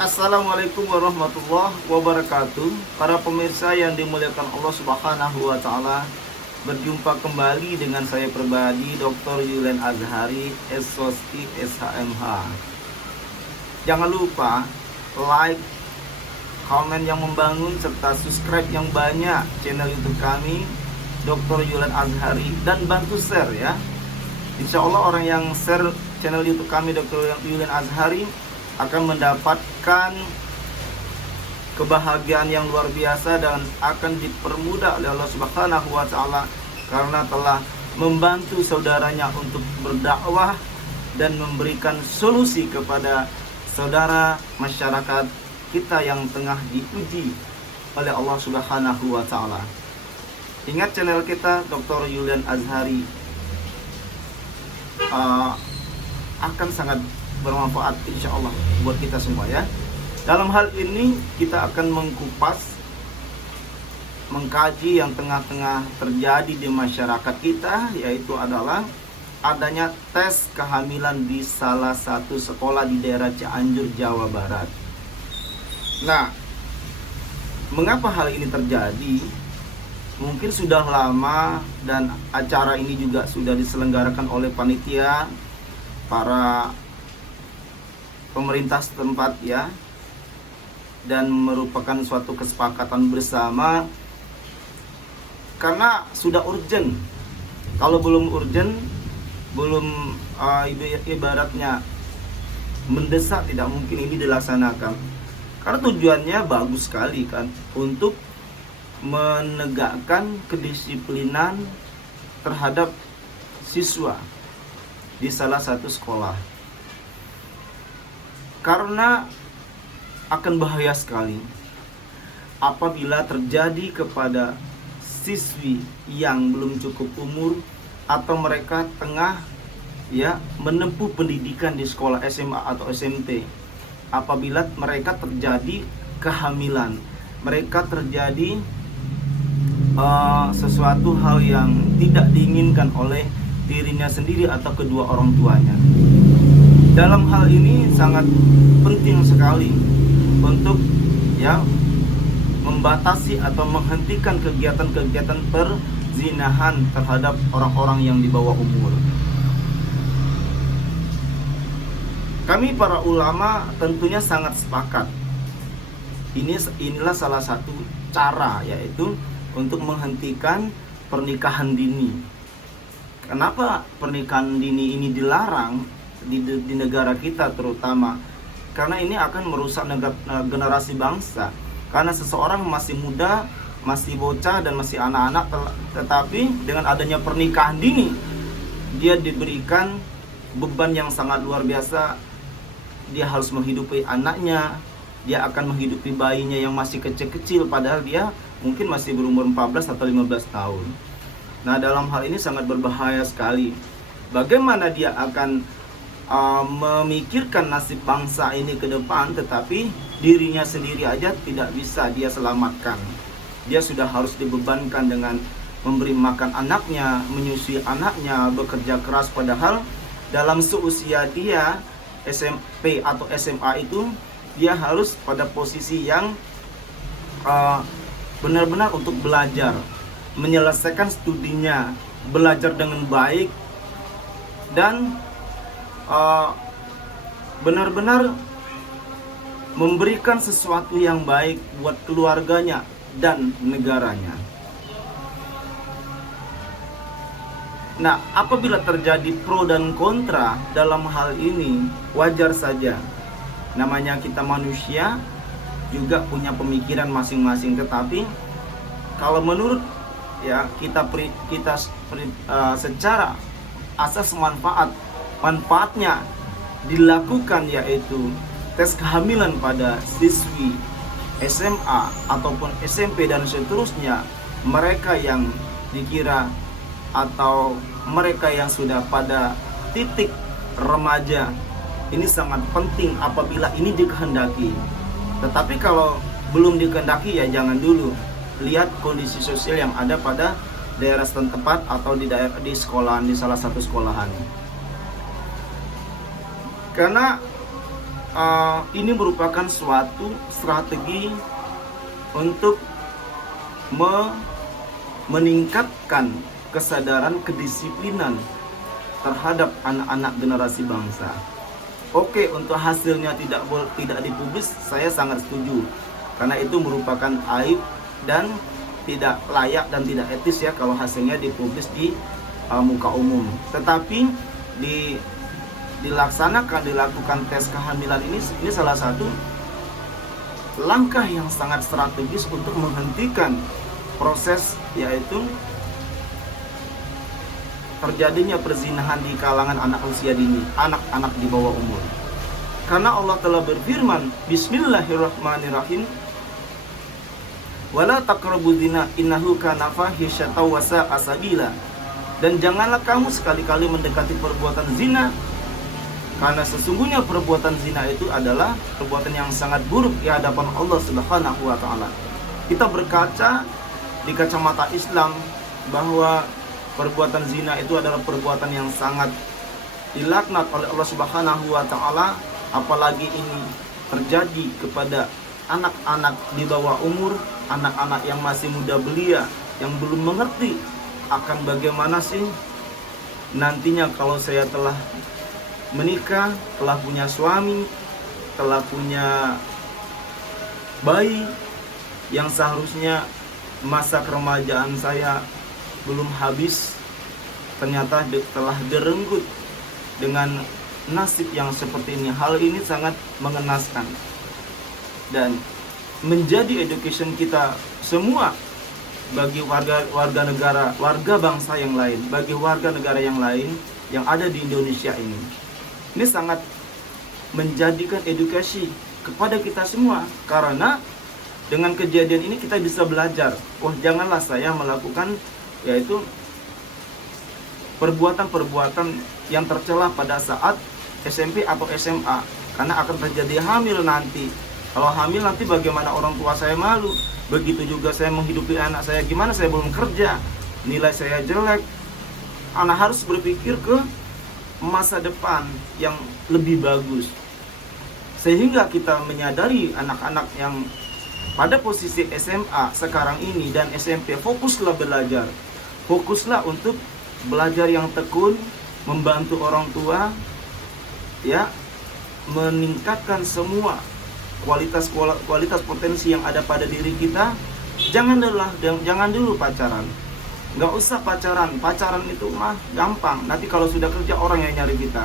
Assalamualaikum warahmatullahi wabarakatuh. Para pemirsa yang dimuliakan Allah Subhanahu wa taala, berjumpa kembali dengan saya pribadi Dr. Yulen Azhari, SOSI SHMH. Jangan lupa like, komen yang membangun serta subscribe yang banyak channel YouTube kami Dr. Yulen Azhari dan bantu share ya. Insya Allah orang yang share channel YouTube kami Dr. Yulen Azhari akan mendapatkan kebahagiaan yang luar biasa dan akan dipermudah oleh Allah Subhanahu wa taala karena telah membantu saudaranya untuk berdakwah dan memberikan solusi kepada saudara masyarakat kita yang tengah diuji oleh Allah Subhanahu wa taala. Ingat channel kita Dr. Yulen Azhari akan sangat bermanfaat insya Allah buat kita semua ya. Dalam hal ini kita akan mengkaji yang tengah-tengah terjadi di masyarakat kita, yaitu adalah adanya tes kehamilan di salah satu sekolah di daerah Cianjur, Jawa Barat. Nah, mengapa hal ini terjadi? Mungkin sudah lama dan acara ini juga sudah diselenggarakan oleh panitia, para pemerintah setempat ya, dan merupakan suatu kesepakatan bersama karena sudah urgent. Kalau belum urgent, belum ibaratnya mendesak, tidak mungkin ini dilaksanakan karena tujuannya bagus sekali kan, untuk menegakkan kedisiplinan terhadap siswa di salah satu sekolah. Karena akan bahaya sekali apabila terjadi kepada siswi yang belum cukup umur atau mereka tengah ya menempuh pendidikan di sekolah SMA atau SMP. Apabila mereka terjadi kehamilan, mereka terjadi sesuatu hal yang tidak diinginkan oleh dirinya sendiri atau kedua orang tuanya. Dalam hal ini sangat penting sekali untuk ya membatasi atau menghentikan kegiatan-kegiatan perzinahan terhadap orang-orang yang di bawah umur. Kami para ulama tentunya sangat sepakat. Inilah salah satu cara, yaitu untuk menghentikan pernikahan dini. Kenapa pernikahan dini ini dilarang di negara kita terutama? Karena ini akan merusak generasi bangsa. Karena seseorang masih muda, masih bocah dan masih anak-anak, tetapi dengan adanya pernikahan dini, dia diberikan beban yang sangat luar biasa. Dia harus menghidupi anaknya, dia akan menghidupi bayinya yang masih kecil-kecil, padahal dia mungkin masih berumur 14 atau 15 tahun. Nah, dalam hal ini sangat berbahaya sekali. Bagaimana dia akan memikirkan nasib bangsa ini ke depan, tetapi dirinya sendiri aja tidak bisa dia selamatkan. Dia sudah harus dibebankan dengan memberi makan anaknya, menyusui anaknya, bekerja keras, padahal dalam seusia dia SMP atau SMA itu dia harus pada posisi yang benar-benar untuk belajar, menyelesaikan studinya, belajar dengan baik, dan benar-benar memberikan sesuatu yang baik buat keluarganya dan negaranya. Nah, apabila terjadi pro dan kontra dalam hal ini, wajar saja. Namanya kita manusia juga punya pemikiran masing-masing, tetapi kalau menurut ya kita secara asas manfaatnya dilakukan, yaitu tes kehamilan pada siswi SMA ataupun SMP dan seterusnya, mereka yang dikira atau mereka yang sudah pada titik remaja, ini sangat penting apabila ini dikehendaki. Tetapi kalau belum dikehendaki ya jangan dulu. Lihat kondisi sosial yang ada pada daerah setempat atau di sekolahan, di salah satu sekolahan. Karena ini merupakan suatu strategi untuk meningkatkan kesadaran kedisiplinan terhadap anak-anak generasi bangsa. Oke, untuk hasilnya tidak dipublis, saya sangat setuju, karena itu merupakan aib dan tidak layak dan tidak etis ya kalau hasilnya dipublis di muka umum. Tetapi dilakukan tes kehamilan ini salah satu langkah yang sangat strategis untuk menghentikan proses, yaitu terjadinya perzinahan di kalangan anak usia dini, anak-anak di bawah umur. Karena Allah telah berfirman, Bismillahirrahmanirrahim, wala taqrabu zina innahu kana fahisyatan wa sa'a sabila. Dan janganlah kamu sekali-kali mendekati perbuatan zina, karena sesungguhnya perbuatan zina itu adalah perbuatan yang sangat buruk di hadapan Allah Subhanahu wa taala. Kita berkaca di kacamata Islam bahwa perbuatan zina itu adalah perbuatan yang sangat dilaknat oleh Allah Subhanahu wa taala, apalagi ini terjadi kepada anak-anak di bawah umur, anak-anak yang masih muda belia, yang belum mengerti akan bagaimana sih nantinya kalau saya telah menikah, telah punya suami, telah punya bayi, yang seharusnya masa keremajaan saya belum habis, ternyata telah direnggut dengan nasib yang seperti ini. Hal ini sangat mengenaskan dan menjadi education kita semua bagi warga negara, warga bangsa yang lain, bagi warga negara yang lain yang ada di Indonesia ini. Ini sangat menjadikan edukasi kepada kita semua, karena dengan kejadian ini kita bisa belajar, wah janganlah saya melakukan yaitu perbuatan-perbuatan yang tercela pada saat SMP atau SMA, karena akan terjadi hamil nanti. Kalau hamil nanti bagaimana orang tua saya malu, begitu juga saya menghidupi anak saya, gimana saya belum kerja, nilai saya jelek. Anak harus berpikir ke masa depan yang lebih bagus, sehingga kita menyadari anak-anak yang pada posisi SMA sekarang ini dan SMP, fokuslah belajar, fokuslah untuk belajar yang tekun, membantu orang tua, ya, meningkatkan semua kualitas potensi yang ada pada diri kita. Jangan dulu pacaran, nggak usah pacaran itu mah gampang, nanti kalau sudah kerja orang yang nyari kita.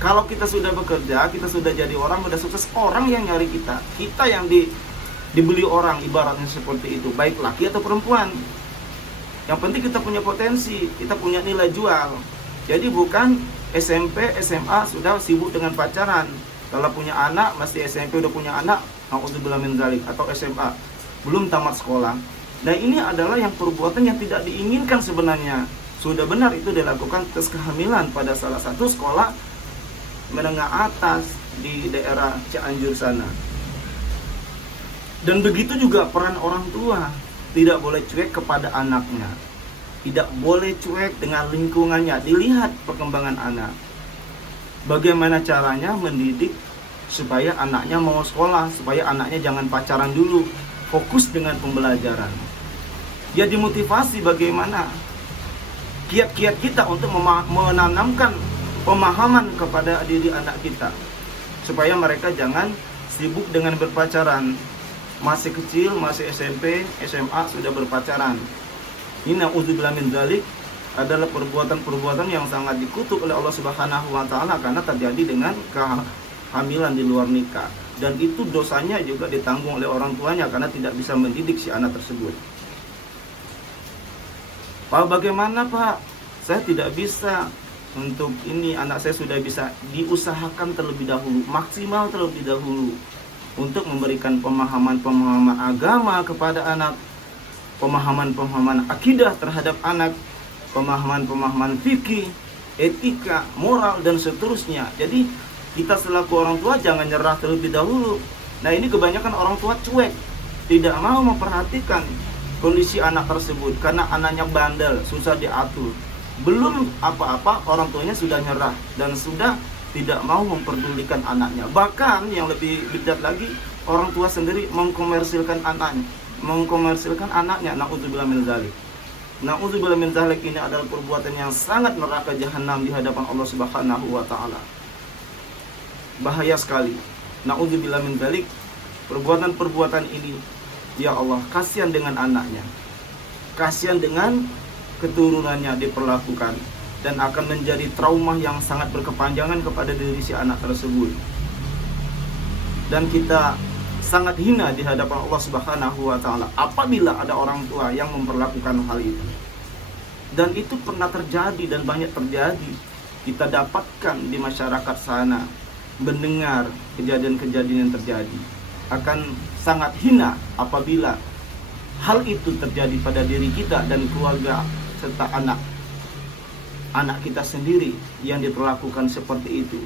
Kalau kita sudah bekerja, kita sudah jadi orang, sudah sukses, orang yang nyari kita yang dibeli orang, ibaratnya seperti itu, baik laki atau perempuan. Yang penting kita punya potensi, kita punya nilai jual. Jadi bukan SMP, SMA sudah sibuk dengan pacaran. Kalau punya anak, masih SMP udah punya anak, na'udzubillah min dzalik, atau SMA belum tamat sekolah. Nah, ini adalah yang perbuatan yang tidak diinginkan sebenarnya. Sudah benar itu dilakukan tes kehamilan pada salah satu sekolah menengah atas di daerah Cianjur sana. Dan begitu juga peran orang tua, tidak boleh cuek kepada anaknya, tidak boleh cuek dengan lingkungannya. Dilihat perkembangan anak, bagaimana caranya mendidik supaya anaknya mau sekolah, supaya anaknya jangan pacaran dulu, fokus dengan pembelajaran. Dia dimotivasi bagaimana kiat-kiat kita untuk menanamkan pemahaman kepada diri anak kita, supaya mereka jangan sibuk dengan berpacaran. Masih kecil, masih SMP, SMA sudah berpacaran. Ini na'udzubillah min dzalik adalah perbuatan-perbuatan yang sangat dikutuk oleh Allah Subhanahu wa taala, karena terjadi dengan kehamilan di luar nikah, dan itu dosanya juga ditanggung oleh orang tuanya karena tidak bisa mendidik si anak tersebut. Pak, bagaimana Pak? Saya tidak bisa untuk ini, anak saya sudah bisa. Diusahakan terlebih dahulu, maksimal terlebih dahulu untuk memberikan pemahaman-pemahaman agama kepada anak, pemahaman-pemahaman akidah terhadap anak, pemahaman-pemahaman fikih, etika, moral, dan seterusnya. Jadi kita selaku orang tua jangan nyerah terlebih dahulu. Nah, ini kebanyakan orang tua cuek, tidak mau memperhatikan kondisi anak tersebut karena anaknya bandel, susah diatur. Belum apa-apa orang tuanya sudah nyerah dan sudah tidak mau memperdulikan anaknya. Bahkan yang lebih bidat lagi, orang tua sendiri mengkomersilkan anaknya. Na'udzubillah min dzalik. Na'udzubillah min dzalik, ini adalah perbuatan yang sangat neraka jahanam di hadapan Allah Subhanahu wa taala. Bahaya sekali. Na'udzubillah min dzalik. Perbuatan-perbuatan ini, ya Allah, kasihan dengan anaknya. Kasihan dengan keturunannya diperlakukan, dan akan menjadi trauma yang sangat berkepanjangan kepada diri si anak tersebut. Dan kita sangat hina di hadapan Allah Subhanahu wa taala apabila ada orang tua yang memperlakukan hal itu. Dan itu pernah terjadi dan banyak terjadi. Kita dapatkan di masyarakat sana, mendengar kejadian-kejadian yang terjadi. Akan sangat hina apabila hal itu terjadi pada diri kita dan keluarga serta anak kita sendiri yang diperlakukan seperti itu.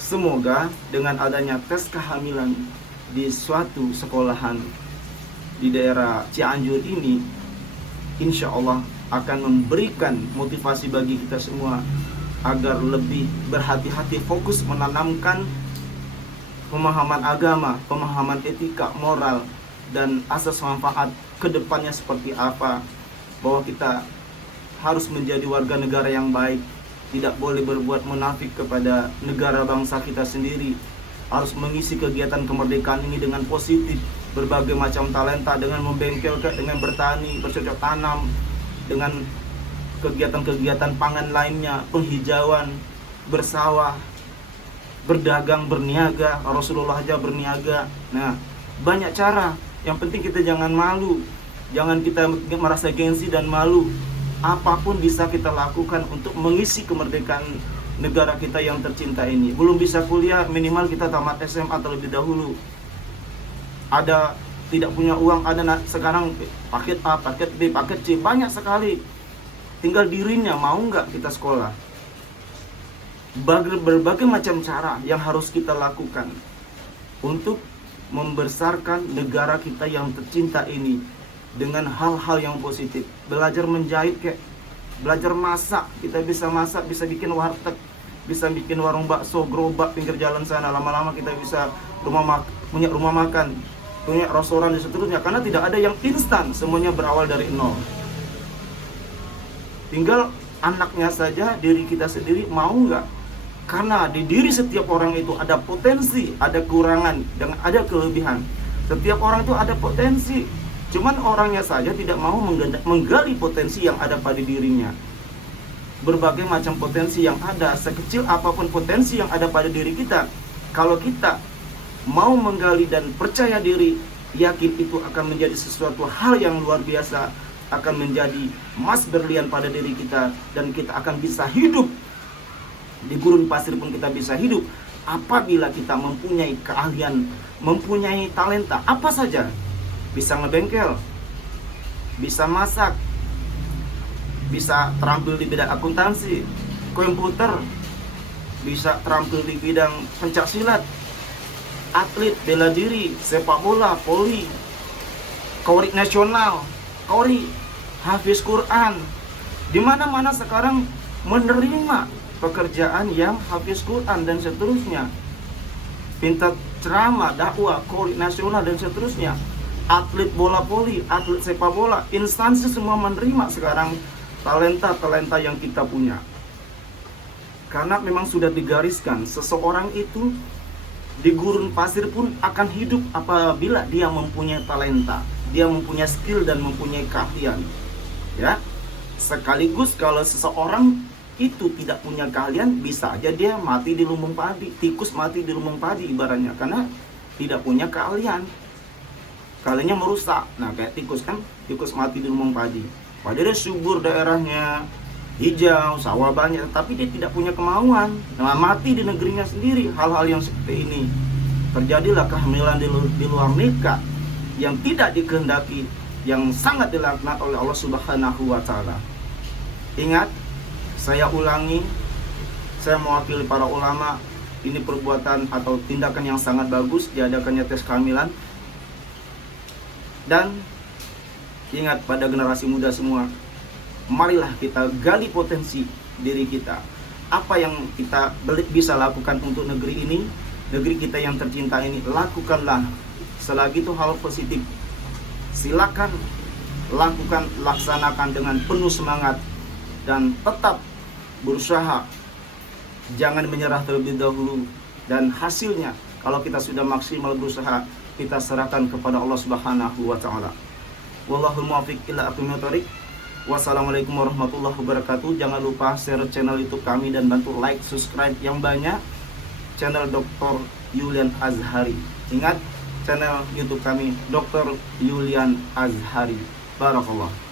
Semoga dengan adanya tes kehamilan di suatu sekolahan di daerah Cianjur ini, insya Allah akan memberikan motivasi bagi kita semua agar lebih berhati-hati, fokus menanamkan pemahaman agama, pemahaman etika, moral, dan asas manfaat kedepannya seperti apa. Bahwa kita harus menjadi warga negara yang baik, tidak boleh berbuat munafik kepada negara bangsa kita sendiri, harus mengisi kegiatan kemerdekaan ini dengan positif, berbagai macam talenta, dengan membengkelkan, dengan bertani, bercocok tanam, dengan kegiatan-kegiatan pangan lainnya, penghijauan, bersawah, berdagang, berniaga. Rasulullah aja berniaga. Nah, banyak cara. Yang penting kita jangan malu, jangan kita merasa gengsi dan malu. Apapun bisa kita lakukan untuk mengisi kemerdekaan negara kita yang tercinta ini. Belum bisa kuliah, minimal kita tamat SMA terlebih dahulu. Ada tidak punya uang, ada sekarang paket A, paket B, paket C, banyak sekali. Tinggal dirinya mau nggak kita sekolah. Berbagai macam cara yang harus kita lakukan untuk membesarkan negara kita yang tercinta ini dengan hal-hal yang positif. Belajar menjahit, kayak belajar masak, kita bisa masak, bisa bikin warteg, bisa bikin warung bakso, gerobak pinggir jalan sana. Lama-lama kita bisa punya rumah makan, punya restoran dan seterusnya. Karena tidak ada yang instan, semuanya berawal dari nol. Tinggal anaknya saja, diri kita sendiri mau nggak. Karena di diri setiap orang itu ada potensi, ada kekurangan, dan ada kelebihan. Setiap orang itu ada potensi. Cuman orangnya saja tidak mau menggali potensi yang ada pada dirinya. Berbagai macam potensi yang ada, sekecil apapun potensi yang ada pada diri kita, kalau kita mau menggali dan percaya diri, yakin itu akan menjadi sesuatu hal yang luar biasa, akan menjadi emas berlian pada diri kita, dan kita akan bisa hidup. Di gurun pasir pun kita bisa hidup apabila kita mempunyai keahlian, mempunyai talenta apa saja. Bisa ngebengkel, bisa masak, bisa terampil di bidang akuntansi, komputer, bisa terampil di bidang pencaksilat, atlet, bela diri, sepak bola, voli, kori nasional, kori, hafiz Quran. Di mana-mana sekarang menerima pekerjaan yang hafiz Quran dan seterusnya. Pintar ceramah, dakwah, kori nasional dan seterusnya. Atlet bola voli, atlet sepak bola, instansi semua menerima sekarang talenta-talenta yang kita punya. Karena memang sudah digariskan, seseorang itu di gurun pasir pun akan hidup apabila dia mempunyai talenta, dia mempunyai skill dan mempunyai keahlian. Ya, sekaligus kalau seseorang itu tidak punya keahlian, bisa aja dia mati di lumbung padi, tikus mati di lumbung padi ibaratnya, karena tidak punya keahlian. Kalinya merusak. Nah, kayak tikus kan, tikus mati di lumbung padi. Padahal dia subur daerahnya, hijau, sawah banyak, tapi dia tidak punya kemauan. Nah, mati di negerinya sendiri. Hal-hal yang seperti ini terjadilah kehamilan di luar nikah yang tidak dikehendaki, yang sangat dilaknat oleh Allah Subhanahu wa taala. Ingat, saya ulangi, saya mewakili para ulama, ini perbuatan atau tindakan yang sangat bagus diadakannya tes kehamilan. Dan ingat pada generasi muda semua, marilah kita gali potensi diri kita. apa yang kita bisa lakukan untuk negeri ini, negeri kita yang tercinta ini. Lakukanlah selagi itu hal positif, silakan lakukan, laksanakan dengan penuh semangat dan tetap berusaha, jangan menyerah terlebih dahulu. Dan hasilnya kalau kita sudah maksimal berusaha, kita serahkan kepada Allah Subhanahu wa taala. Wallahul muwaffiq ila aqwamit thoriq. Wassalamualaikum warahmatullahi wabarakatuh. Jangan lupa share channel YouTube kami dan bantu like, subscribe yang banyak channel Dr. Yulian Azhari. Ingat, channel YouTube kami Dr. Yulian Azhari. Barakallah.